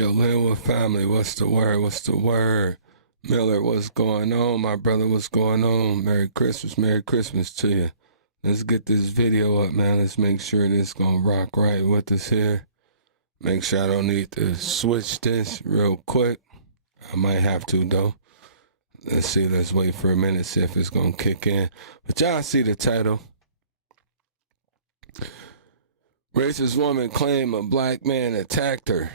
Yo, Linwood family, what's the word? What's the word? Miller, what's going on? My brother, what's going on? Merry Christmas to you. Let's get this video up, man. Let's make sure this gonna rock right with us here. Make sure I don't need to switch this real quick. I might have to, though. Let's see, let's wait for a minute, see if it's gonna kick in. But y'all see the title. Racist woman claim a black man attacked her.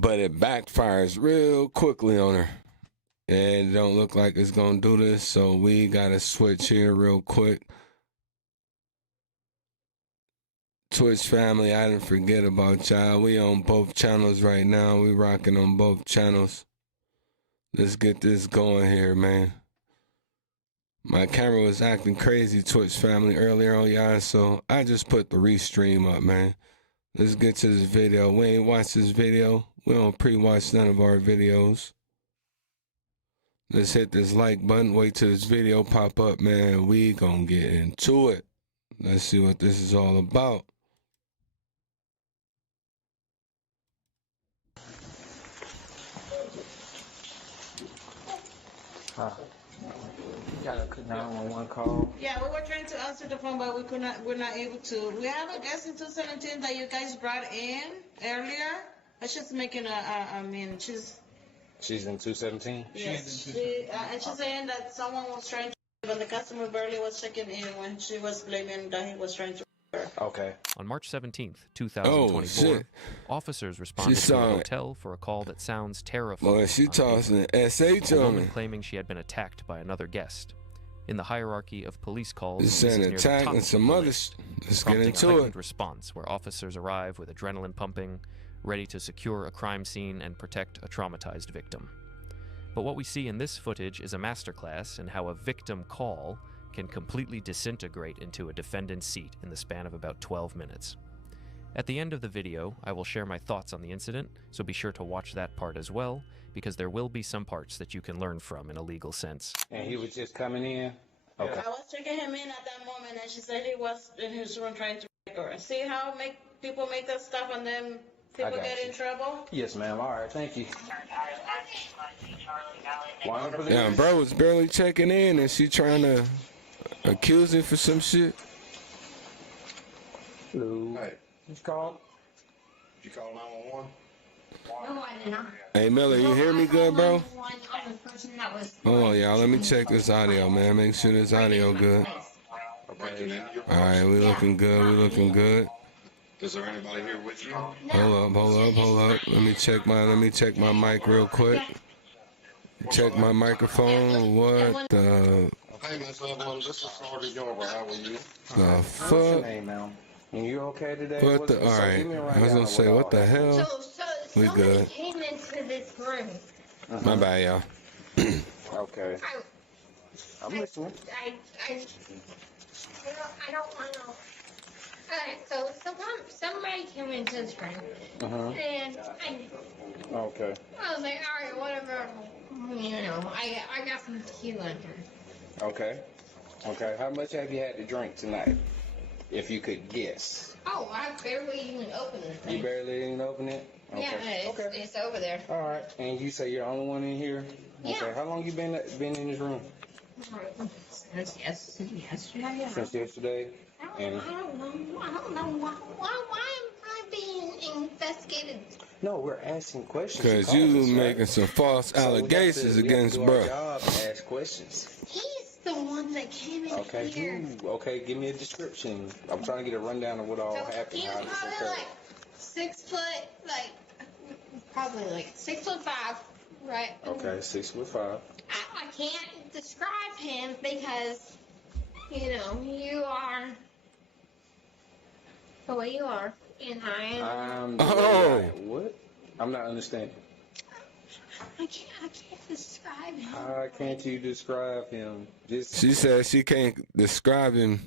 But it backfires real quickly on her. And it don't look like it's gonna do this, so we gotta switch here real quick. Twitch family, I didn't forget about y'all. We on both channels right now. We rocking on both channels. Let's get this going here, man. My camera was acting crazy, Twitch family, earlier on, y'all, so I just put the restream up, man. Let's get to this video. We ain't watched this video. We don't pre-watch none of our videos. Let's hit this like button. Wait till this video pop up, man. We gonna get into it. Let's see what this is all about. Got a 911 call. Yeah, we were trying to answer the phone, but we're not able to. We have a guest in 217 that you guys brought in earlier. But she's making She's in 217? Yes. And she's saying that someone was trying to, but the customer barely was checking in when she was blaming that he was trying to. Okay. On March 17th, 2024, officers responded to a hotel for a call that sounds terrifying. Boy, she tossing SH a on woman me. claiming she had been attacked by another guest. In the hierarchy of police calls, It's this is an near the attack top and of the some other list, Let's get prompting into a heightened it. response where officers arrive with adrenaline pumping, ready to secure a crime scene and protect a traumatized victim. But what we see in this footage is a masterclass in how a victim call can completely disintegrate into a defendant's seat in the span of about 12 minutes. At the end of the video, I will share my thoughts on the incident, so be sure to watch that part as well, because there will be some parts that you can learn from in a legal sense. And he was just coming in? Okay. I was checking him in at that moment, and she said he was in his room trying to record. See how people make that stuff and then people get in trouble? Yes, ma'am. All right. Thank you. Yeah, bro was barely checking in, and she trying to accuse him for some shit. Hello. Hey. Who's called? Did you call 911? No, I did not. Hey, Miller, you hear me good, bro? Hold on, y'all. Let me Okay. check this audio, man. Make sure this audio good. Okay. All right, we looking good. We looking good. Is there anybody here with you? Hold up. Let me check my mic real quick. Check my microphone. What the Hey, Miss Evelyn, this is Sergeant Yarber. How are you? What's your fuck? name, ma'am? And you okay today? What the? All right. I was gonna say, what the hell? So We somebody good. came into this room. My bad, y'all. Okay. I'm listening. I don't want to. Alright, so somebody came into this room, and Okay. I was like, alright, whatever, I got some tequila in here. Okay. Okay. How much have you had to drink tonight? If you could guess. Oh, I barely even opened this thing. You barely even open it? Okay. Yeah, it's over there. All right. And you say you're the only one in here? Yeah. Okay. How long you been in this room? Since yesterday. Since yesterday? And I don't know. Why am I being investigated? no, we're asking questions. Cause you making some false allegations against bro. Job and ask questions. He's the one that came in Okay, here. okay, give me a description. I'm trying to get a rundown of what all happened. He's How this probably occurred. like 6 foot, probably like 6'5", right? Okay, 6'5". I can't describe him because, you are the way you are, and I am. What? I'm not understanding. I can't describe him. How can't you describe him? She said she can't describe him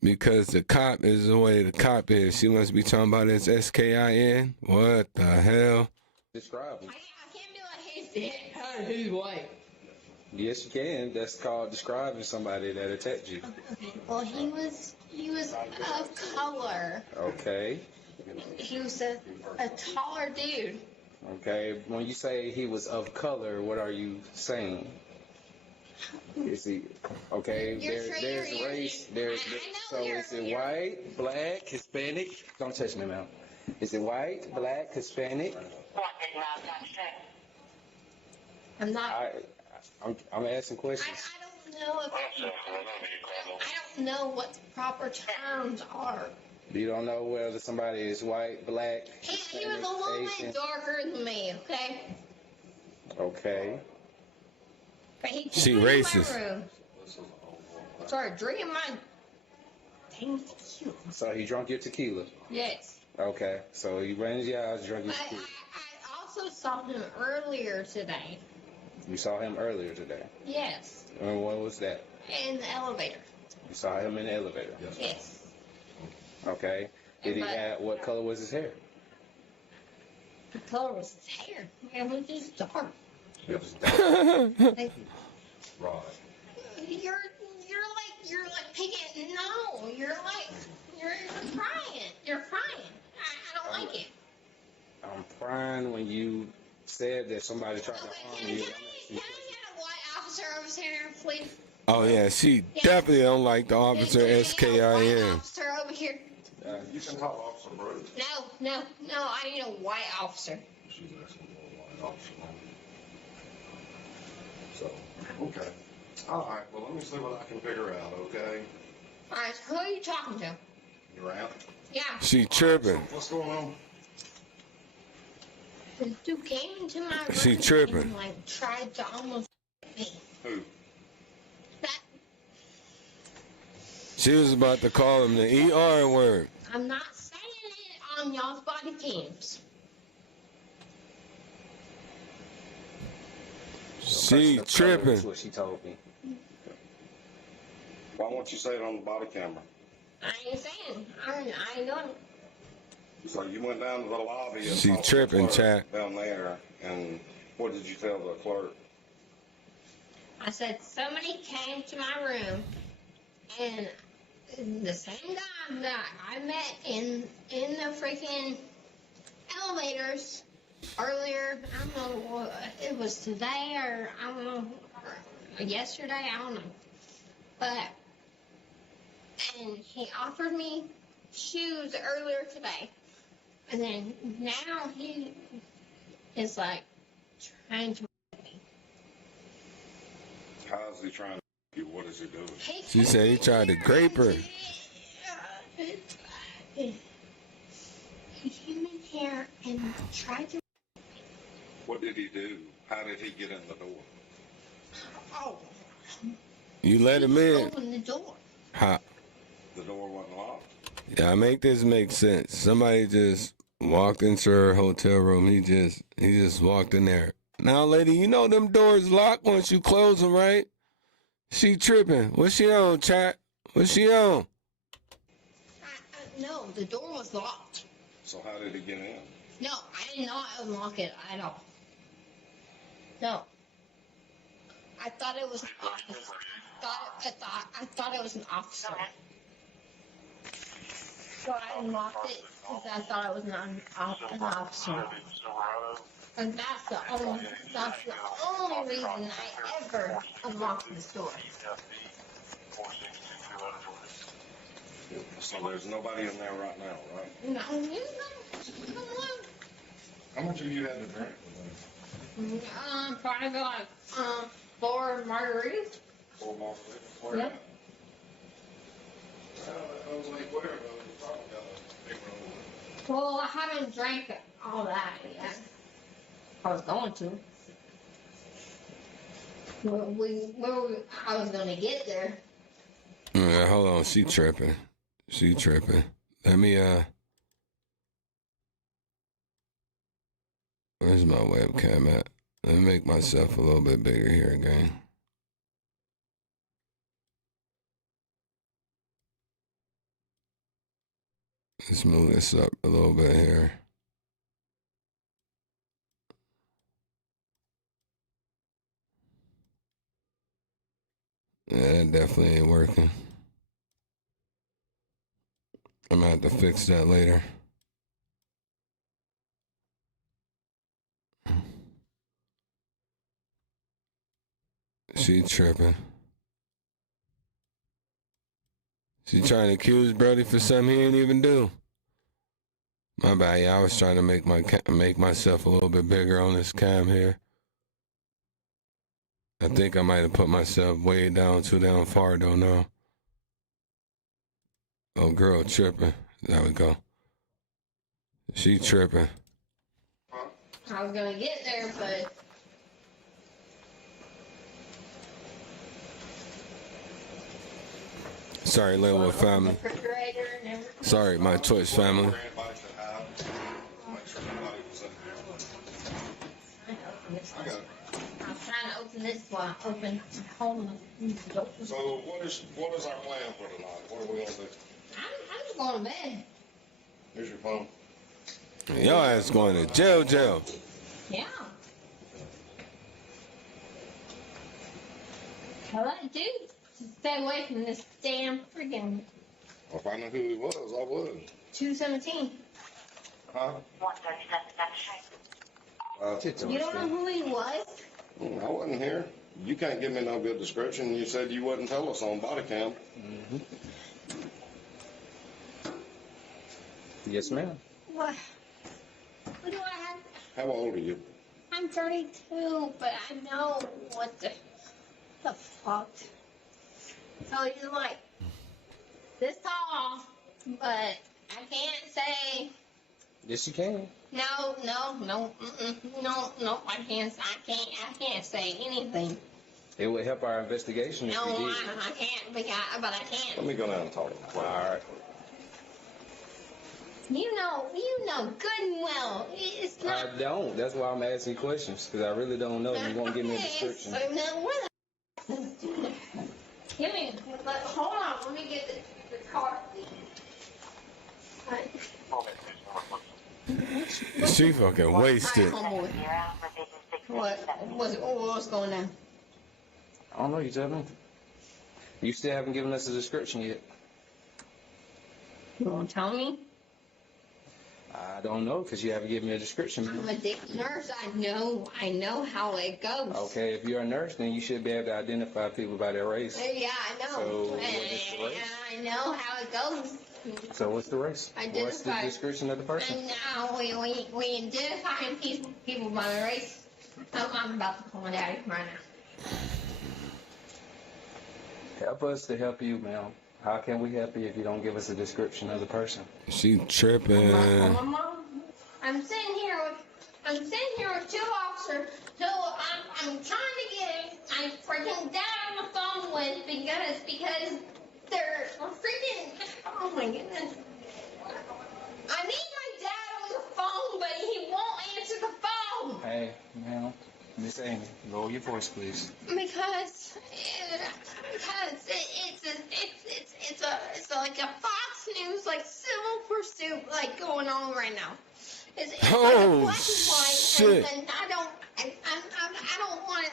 because the cop is the way the cop is. She must be talking about his SKIN. What the hell? Describe him. I can't be like, he's white. Yes, you can. That's called describing somebody that attacked you. Okay, well, he was of color. Okay. He was a taller dude. Okay. When you say he was of color, what are you saying? Is he okay? There's race. So is it white, black, Hispanic? Don't touch me, ma'am. Is it white, black, Hispanic? I'm not. I'm asking questions. I don't know if I don't know what the proper terms are. You don't know whether somebody is white, black, He was a little bit darker than me, okay? Okay. But he She came racist. in my room, started drinking my dang tequila. So he drunk your tequila. Yes. Okay. So he ran his house, drunk your But tequila. I also saw him earlier today. You saw him earlier today. Yes. And when was that? In the elevator. You saw him in the elevator. Yes. Okay. What color was his hair? The color was his hair. It was just dark. It was Like, right. you're like picking. No, you're crying. You're crying. I don't like it. I'm crying when you said that somebody tried to Okay, harm can you. I get a white officer over here, please? Oh yeah, she definitely don't like the officer Can I get a SKIN. white officer over here? You can call Officer Bruce. No. I need a white officer. She's asking for a white officer. So, okay. All right, well, let me see what I can figure out, okay? All right, who are you talking to? You're out? Yeah. She tripping. What's going on? This dude came into my room. She tripping. And, like, tried to almost me. Who? That She was about to call him the ER word. I'm not saying it on y'all's body cams. She That's tripping. what she told me. Why won't you say it on the body camera? I ain't saying. I ain't doing it. So you went down to the lobby and She talked to the tripping, clerk chat. down there, and what did you tell the clerk? I said somebody came to my room, and the same guy that I met in the freaking elevators earlier. I don't know what it was today or I don't know or yesterday. I don't know, but and he offered me shoes earlier today, and then now he is like trying to. How is he trying to you? What is he doing? She said he tried to grape her. He came in here and tried to. What did he do? How did he get in the door? Oh, You let him in. open the door. How? The door wasn't locked. Yeah, make this make sense. Somebody just walked into her hotel room. He just walked in there. Now, lady, you know them doors lock once you close them, right? She tripping. What's she on, chat? What's she on? No, the door was locked. So how did he get in? No, I did not unlock it at all. No. I thought it was an officer. I thought it was an officer. So I unlocked it because I thought it was not an officer. And that's the only reason I ever unlocked this door. So there's nobody in there right now, right? No, you know, How much have you had to drink with him? probably like 4 margaritas. 4 more. Where Yep. at? I was like, where? I was talking about a big room. Well, I haven't drank all that yet. I was going to. I was going to get there. Yeah, hold on. She tripping. She tripping. Let me, where's my webcam at? Let me make myself a little bit bigger here again. Let's move this up a little bit here. Yeah, that definitely ain't working. I'm gonna have to fix that later. She tripping. She trying to accuse Brody for something he didn't even do. My bad, yeah, I was trying to make myself a little bit bigger on this cam here. I think I might have put myself way down, too down far though now. Oh, girl tripping. There we go. She tripping. I was gonna get there, but Sorry, Linwood family. refrigerator and everything. Sorry, my Twitch family. Everybody should have. Make sure everybody was in there. I got it. I'm trying to open this one. Open. Hold on. So what is our plan for tonight? What are we gonna do? I'm just going to bed. Here's your phone. Your ass going to jail. Yeah. All I do is stay away from this damn freaking If I knew who he was, I would. 217. Huh? You don't know who he was? I wasn't here. You can't give me no good description. You said you wouldn't tell us on body cam. Mm-hmm. Yes, ma'am. What? What do I have? How old are you? I'm 32, but I know what the fuck. So he's like this tall, but I can't say Yes, you can. no, I can't say anything. It would help our investigation if No, you did. I can't, but I can't. Let me go down and talk. All right. You know good and well. It's not. I don't. That's why I'm asking questions, because I really don't know. You won't give me a description. Give me. Hold on. Let me get the card. She fucking wasted. What's going on? I don't know. You tell me. You still haven't given us a description yet. You won't tell me? I don't know, because you haven't given me a description. I'm a dick nurse. I know how it goes. Okay, if you're a nurse, then you should be able to identify people by their race. Yeah, I know. So, what is the race? I know how it goes. So what's the race? What's the description of the person? And now we identify people by their race. I'm about to call my daddy right now. Help us to help you, ma'am. How can we help you if you don't give us a description of the person? She tripping. I'm sitting here with two officers who I'm trying to get my freaking dad on the phone with because they're freaking, oh my goodness. I need my dad on the phone, but he won't answer the phone. Hey, ma'am. Miss Amy, lower your voice, please. Because it's like a Fox News like civil pursuit like going on right now. It's like a black and white, shit. and I don't want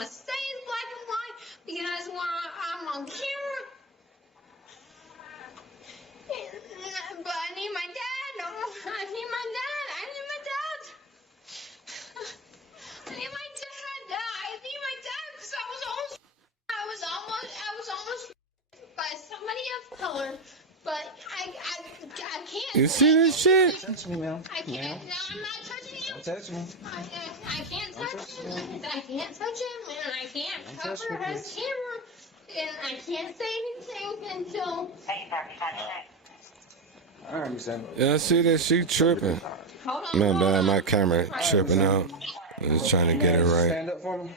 to say it's black and white because when I'm on camera. But I need my dad. I need my dad. I need my dad because I was almost by somebody of color, but I can't. You see this shit? Touch me, ma'am. I can't. No, I'm not touching him. Don't touch me. I can't touch him. I can't touch him, and I can't Don't touch cover me, his camera, and I can't say anything until. All right, Miss Amy. Yeah, I see that she tripping. Hold on. My hold bad, on. my camera tripping out. I'm just trying to get it right. Stand up for me.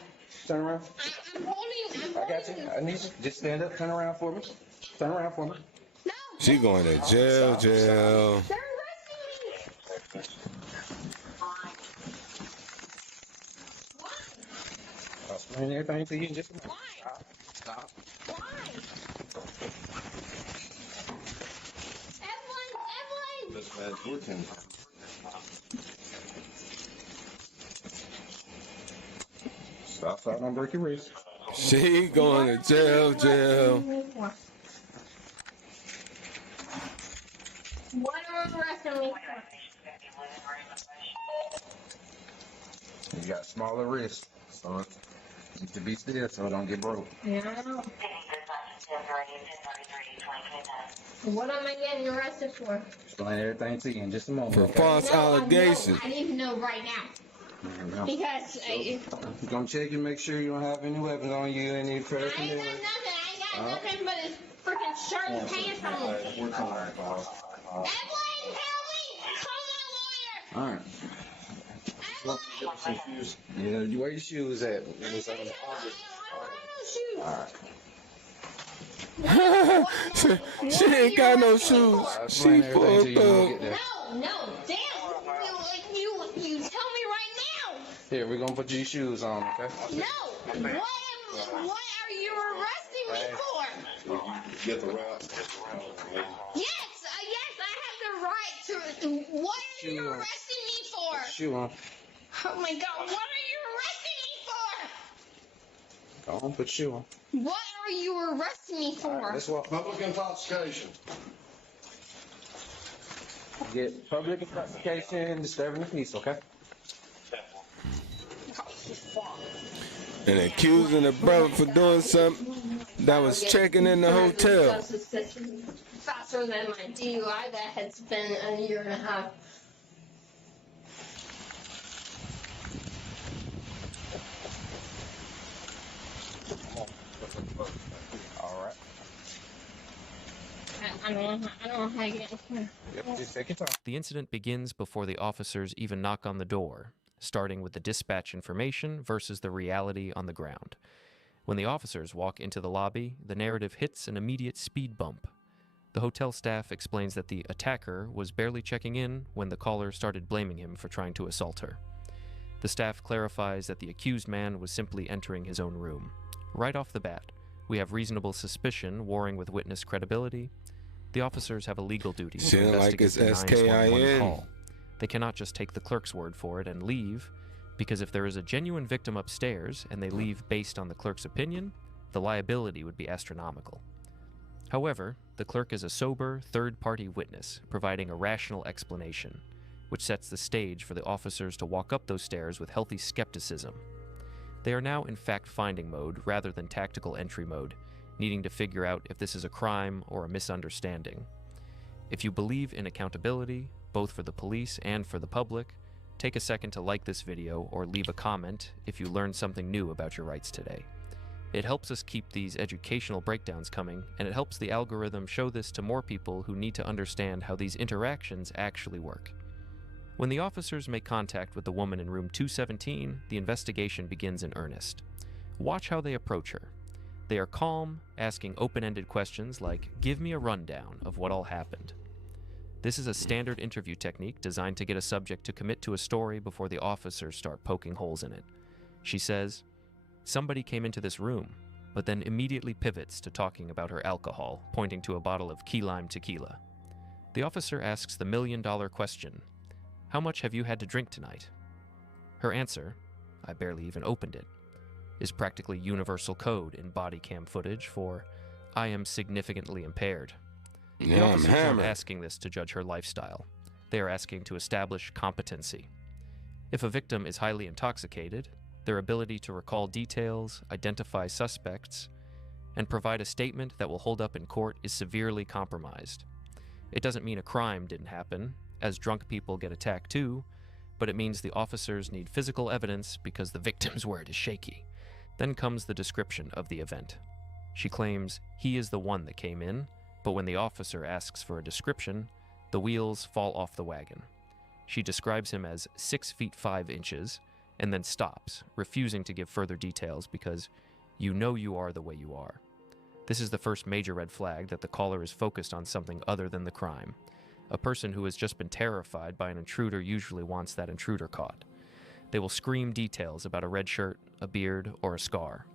Turn around. I'm holding. I got you. I need you. Just stand up. Turn around for me. Turn around for me. No. She going to jail. They're arresting me. Why? I'll explain everything to you in just a minute. Why? Stop. Why? Evelyn. This man's working. Stop. Don't break your wrist. She going to jail. What are you arresting me for? You got smaller wrists, son. To be still so it don't get broke. Yeah. What am I getting arrested for? Explain everything to you in just a moment. For okay? false allegations. I need to know right now. Because I'm gonna check and make sure you don't have any weapons on you, any I ain't got paraphernalia. nothing. I ain't got nothing but his freaking shirt and pants on. We're calling, boss. Evelyn, help me! Call my lawyer! All right. Evelyn! Yeah, where your shoes at? I don't want no shoes. She ain't got no shoes. She full thug. No, damn! You tell me right now! Here, we're gonna put your shoes on, okay? No! What are you arresting me for? Get the route. Yes, I have the right to. What are you arresting me for? Shoe on. Oh my God! What are you arresting me Go on, put shoe on. for? What are you arresting me for? Let's walk. Public intoxication. Get public intoxication, disturbing the peace, okay? And accusing the brother for doing something that was checking in the hotel. Faster than my DUI that has been a year and a half. All right. I don't know how to get in here. Yep, just take your time. The incident begins before the officers even knock on the door, starting with the dispatch information versus the reality on the ground. When the officers walk into the lobby, the narrative hits an immediate speed bump. The hotel staff explains that the attacker was barely checking in when the caller started blaming him for trying to assault her. The staff clarifies that the accused man was simply entering his own room. Right off the bat, we have reasonable suspicion warring with witness credibility. The officers have a legal duty to Sound like investigate it's the 911 SKIN. call. They cannot just take the clerk's word for it and leave, because if there is a genuine victim upstairs and they leave based on the clerk's opinion, the liability would be astronomical. However, the clerk is a sober, third-party witness, providing a rational explanation, which sets the stage for the officers to walk up those stairs with healthy skepticism. They are now in fact-finding mode rather than tactical entry mode, needing to figure out if this is a crime or a misunderstanding. If you believe in accountability, both for the police and for the public, take a second to like this video or leave a comment if you learned something new about your rights today. It helps us keep these educational breakdowns coming, and it helps the algorithm show this to more people who need to understand how these interactions actually work. When the officers make contact with the woman in room 217, the investigation begins in earnest. Watch how they approach her. They are calm, asking open-ended questions like, "Give me a rundown of what all happened." This is a standard interview technique designed to get a subject to commit to a story before the officers start poking holes in it. She says, "Somebody came into this room," but then immediately pivots to talking about her alcohol, pointing to a bottle of key lime tequila. The officer asks the million-dollar question, "How much have you had to drink tonight?" Her answer, "I barely even opened it," is practically universal code in body cam footage for, "I am significantly impaired." The Yeah, I'm officers aren't hammered. asking this to judge her lifestyle. They are asking to establish competency. If a victim is highly intoxicated, their ability to recall details, identify suspects, and provide a statement that will hold up in court is severely compromised. It doesn't mean a crime didn't happen, as drunk people get attacked too, but it means the officers need physical evidence because the victim's word is shaky. Then comes the description of the event. She claims he is the one that came in, but when the officer asks for a description, the wheels fall off the wagon. She describes him as 6 feet 5 inches, and then stops, refusing to give further details because you know you are the way you are. This is the first major red flag that the caller is focused on something other than the crime. A person who has just been terrified by an intruder usually wants that intruder caught. They will scream details about a red shirt, a beard, or a scar.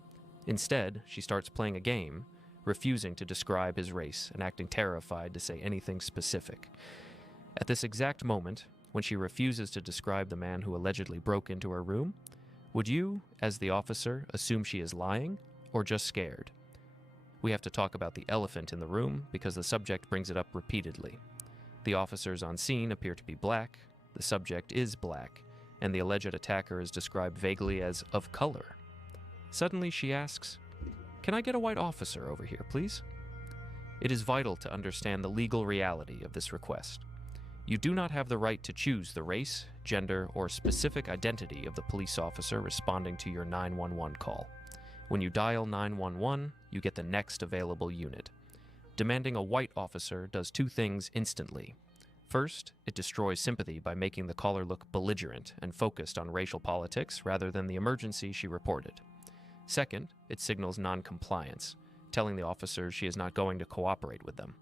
Instead, she starts playing a game, refusing to describe his race and acting terrified to say anything specific. At this exact moment, when she refuses to describe the man who allegedly broke into her room, would you, as the officer, assume she is lying or just scared? We have to talk about the elephant in the room because the subject brings it up repeatedly. The officers on scene appear to be black, the subject is black, and the alleged attacker is described vaguely as of color. Suddenly she asks, "Can I get a white officer over here, please?" It is vital to understand the legal reality of this request. You do not have the right to choose the race, gender, or specific identity of the police officer responding to your 911 call. When you dial 911, you get the next available unit. Demanding a white officer does two things instantly. First, it destroys sympathy by making the caller look belligerent and focused on racial politics rather than the emergency she reported. Second, it signals non-compliance, telling the officer she is not going to cooperate with them.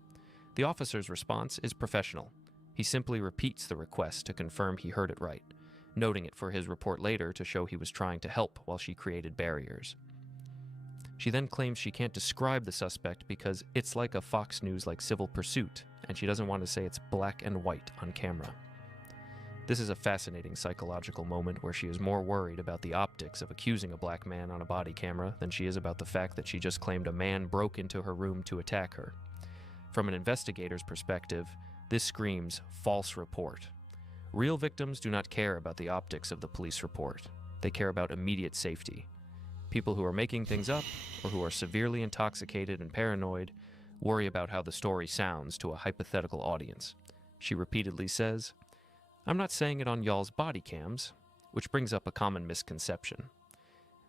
The officer's response is professional. He simply repeats the request to confirm he heard it right, noting it for his report later to show he was trying to help while she created barriers. She then claims she can't describe the suspect because it's like a Fox News-like civil pursuit, and she doesn't want to say it's black and white on camera. This is a fascinating psychological moment where she is more worried about the optics of accusing a black man on a body camera than she is about the fact that she just claimed a man broke into her room to attack her. From an investigator's perspective, this screams false report. Real victims do not care about the optics of the police report. They care about immediate safety. People who are making things up, or who are severely intoxicated and paranoid, worry about how the story sounds to a hypothetical audience. She repeatedly says, "I'm not saying it on y'all's body cams," which brings up a common misconception.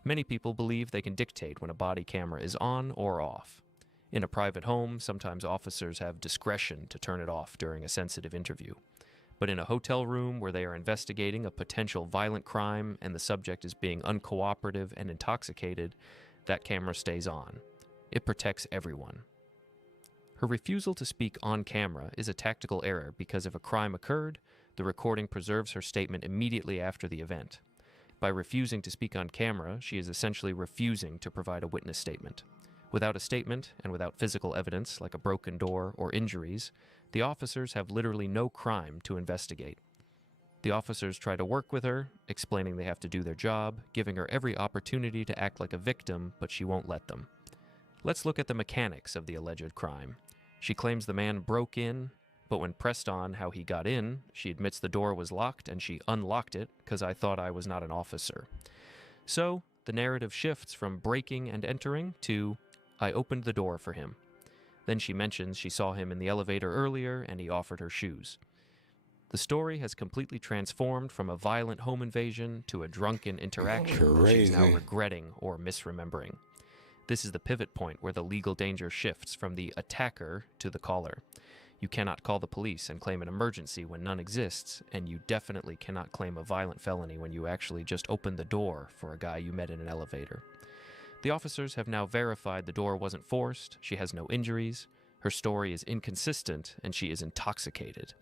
Many people believe they can dictate when a body camera is on or off. In a private home, sometimes officers have discretion to turn it off during a sensitive interview. But in a hotel room where they are investigating a potential violent crime and the subject is being uncooperative and intoxicated, that camera stays on. It protects everyone. Her refusal to speak on camera is a tactical error because if a crime occurred, the recording preserves her statement immediately after the event. By refusing to speak on camera, she is essentially refusing to provide a witness statement. Without a statement, and without physical evidence like a broken door or injuries, the officers have literally no crime to investigate. The officers try to work with her, explaining they have to do their job, giving her every opportunity to act like a victim, but she won't let them. Let's look at the mechanics of the alleged crime. She claims the man broke in, but when pressed on how he got in, she admits the door was locked and she unlocked it because I thought I was not an officer. So, the narrative shifts from breaking and entering to, I opened the door for him. Then she mentions she saw him in the elevator earlier and he offered her shoes. The story has completely transformed from a violent home invasion to a drunken interaction that she's now regretting or misremembering. This is the pivot point where the legal danger shifts from the attacker to the caller. You cannot call the police and claim an emergency when none exists, and you definitely cannot claim a violent felony when you actually just opened the door for a guy you met in an elevator. The officers have now verified the door wasn't forced, she has no injuries, her story is inconsistent, and she is intoxicated.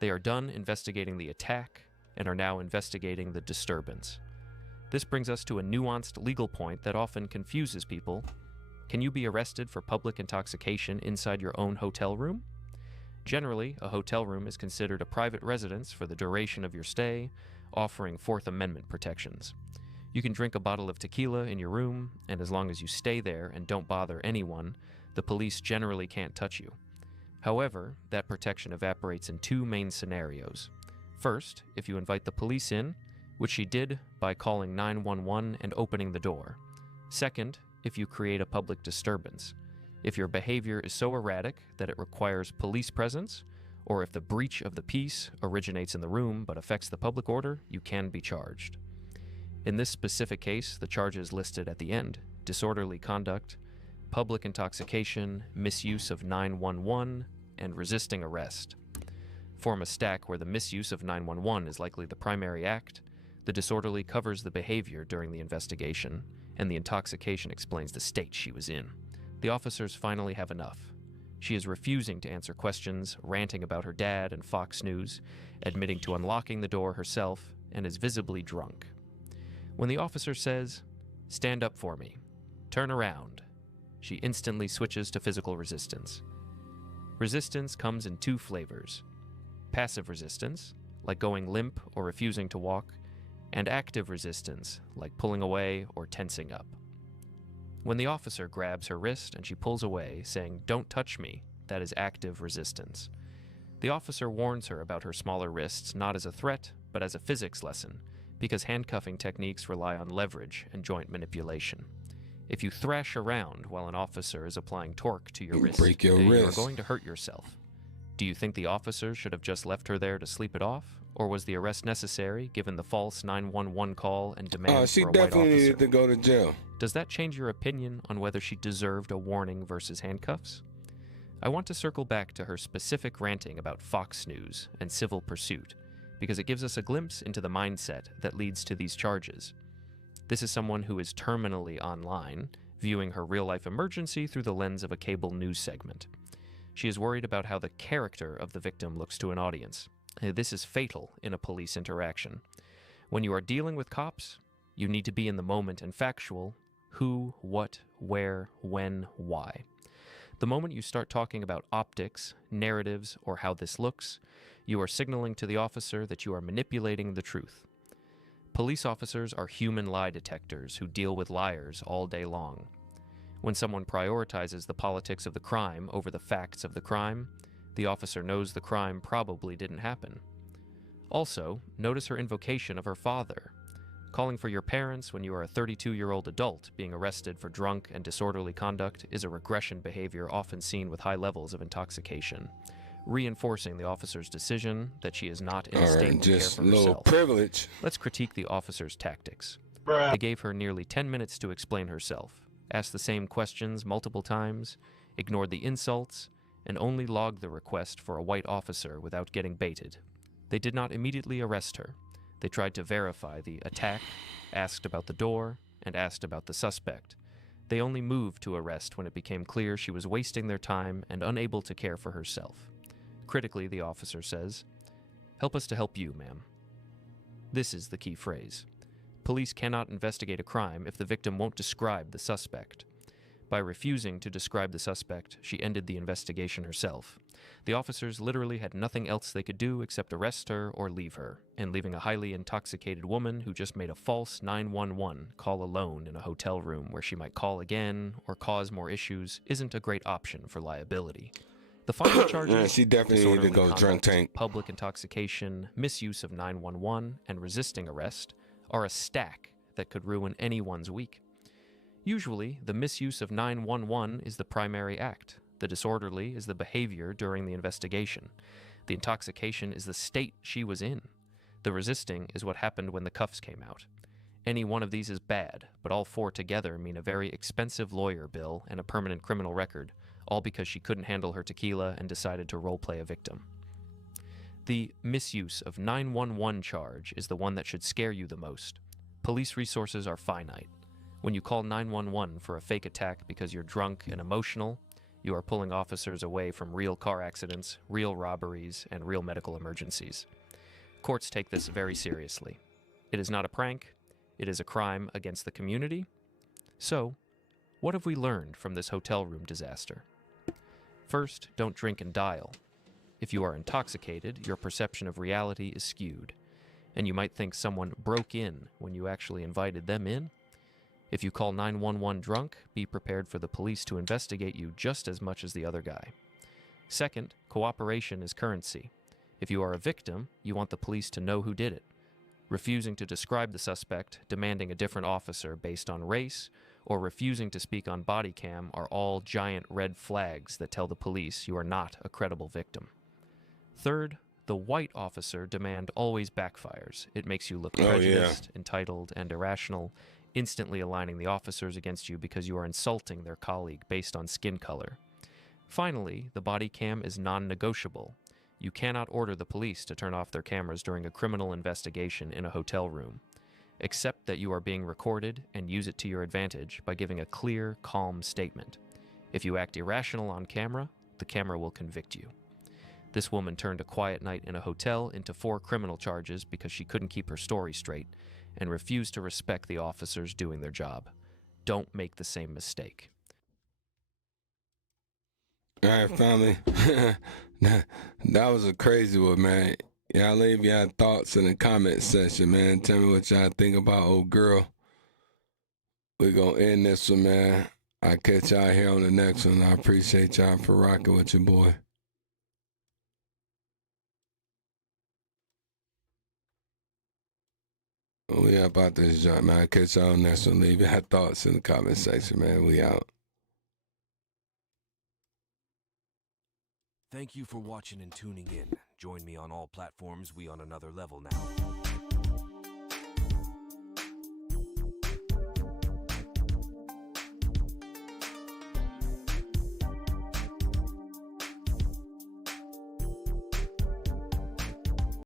They are done investigating the attack and are now investigating the disturbance. This brings us to a nuanced legal point that often confuses people. Can you be arrested for public intoxication inside your own hotel room? Generally, a hotel room is considered a private residence for the duration of your stay, offering Fourth Amendment protections. You can drink a bottle of tequila in your room, and as long as you stay there and don't bother anyone, the police generally can't touch you. However, that protection evaporates in two main scenarios. First, if you invite the police in, which she did by calling 911 and opening the door. Second, if you create a public disturbance. If your behavior is so erratic that it requires police presence, or if the breach of the peace originates in the room but affects the public order, you can be charged. In this specific case, the charges listed at the end: disorderly conduct, public intoxication, misuse of 911, and resisting arrest. Form a stack where the misuse of 911 is likely the primary act, the disorderly covers the behavior during the investigation, and the intoxication explains the state she was in. The officers finally have enough. She is refusing to answer questions, ranting about her dad and Fox News, admitting to unlocking the door herself, and is visibly drunk. When the officer says, "Stand up for me," "Turn around," she instantly switches to physical resistance. Resistance comes in two flavors: passive resistance, like going limp or refusing to walk, and active resistance, like pulling away or tensing up. When the officer grabs her wrist and she pulls away, saying, "Don't touch me," that is active resistance. The officer warns her about her smaller wrists not as a threat, but as a physics lesson, because handcuffing techniques rely on leverage and joint manipulation. If you thrash around while an officer is applying torque to your wrist, break your you are wrist. going to hurt yourself. Do you think the officer should have just left her there to sleep it off? Or was the arrest necessary given the false 911 call and demand She for a white definitely officer? needed to go to jail. Does that change your opinion on whether she deserved a warning versus handcuffs? I want to circle back to her specific ranting about Fox News and civil pursuit, because it gives us a glimpse into the mindset that leads to these charges. This is someone who is terminally online, viewing her real-life emergency through the lens of a cable news segment. She is worried about how the character of the victim looks to an audience. This is fatal in a police interaction. When you are dealing with cops, you need to be in the moment and factual: who, what, where, when, why. The moment you start talking about optics, narratives, or how this looks, you are signaling to the officer that you are manipulating the truth. Police officers are human lie detectors who deal with liars all day long. When someone prioritizes the politics of the crime over the facts of the crime, the officer knows the crime probably didn't happen. Also, notice her invocation of her father. Calling for your parents when you are a 32-year-old adult being arrested for drunk and disorderly conduct is a regression behavior often seen with high levels of intoxication, reinforcing the officer's decision that she is not in a state to care Just for a little herself. privilege. Let's critique the officer's tactics. They gave her nearly 10 minutes to explain herself, asked the same questions multiple times, ignored the insults, and only logged the request for a white officer without getting baited. They did not immediately arrest her. They tried to verify the attack, asked about the door, and asked about the suspect. They only moved to arrest when it became clear she was wasting their time and unable to care for herself. Critically, the officer says, "Help us to help you, ma'am." This is the key phrase. Police cannot investigate a crime if the victim won't describe the suspect. By refusing to describe the suspect, she ended the investigation herself. The officers literally had nothing else they could do except arrest her or leave her, and leaving a highly intoxicated woman who just made a false 911 call alone in a hotel room where she might call again or cause more issues isn't a great option for liability. The final charges, Yeah, she definitely needed to disorderly go drunk conduct, tank. public intoxication, misuse of 911, and resisting arrest, are a stack that could ruin anyone's week. Usually, the misuse of 911 is the primary act. The disorderly is the behavior during the investigation. The intoxication is the state she was in. The resisting is what happened when the cuffs came out. Any one of these is bad, but all four together mean a very expensive lawyer bill and a permanent criminal record, all because she couldn't handle her tequila and decided to role-play a victim. The misuse of 911 charge is the one that should scare you the most. Police resources are finite. When you call 911 for a fake attack because you're drunk and emotional, you are pulling officers away from real car accidents, real robberies, and real medical emergencies. Courts take this very seriously. It is not a prank. It is a crime against the community. So, what have we learned from this hotel room disaster? First, don't drink and dial. If you are intoxicated, your perception of reality is skewed, and you might think someone broke in when you actually invited them in. If you call 911 drunk, be prepared for the police to investigate you just as much as the other guy. Second, cooperation is currency. If you are a victim, you want the police to know who did it. Refusing to describe the suspect, demanding a different officer based on race, or refusing to speak on body cam are all giant red flags that tell the police you are not a credible victim. Third, the white officer demand always backfires. It makes you look prejudiced, entitled, and irrational, instantly aligning the officers against you because you are insulting their colleague based on skin color. Finally, the body cam is non-negotiable. You cannot order the police to turn off their cameras during a criminal investigation in a hotel room. Accept that you are being recorded and use it to your advantage by giving a clear, calm statement. If you act irrational on camera, the camera will convict you. This woman turned a quiet night in a hotel into 4 criminal charges because she couldn't keep her story straight and refused to respect the officers doing their job. Don't make the same mistake. All right, family. that was a crazy one, man. Y'all leave y'all thoughts in the comment section, man. Tell me what y'all think about old girl. We're going to end this one, man. I'll catch y'all here on the next one. I appreciate y'all for rocking with your boy. We up out this joint, man. Catch y'all next one. Leave your thoughts in the comment section, man. We out. Thank you for watching and tuning in. Join me on all platforms. We on another level now.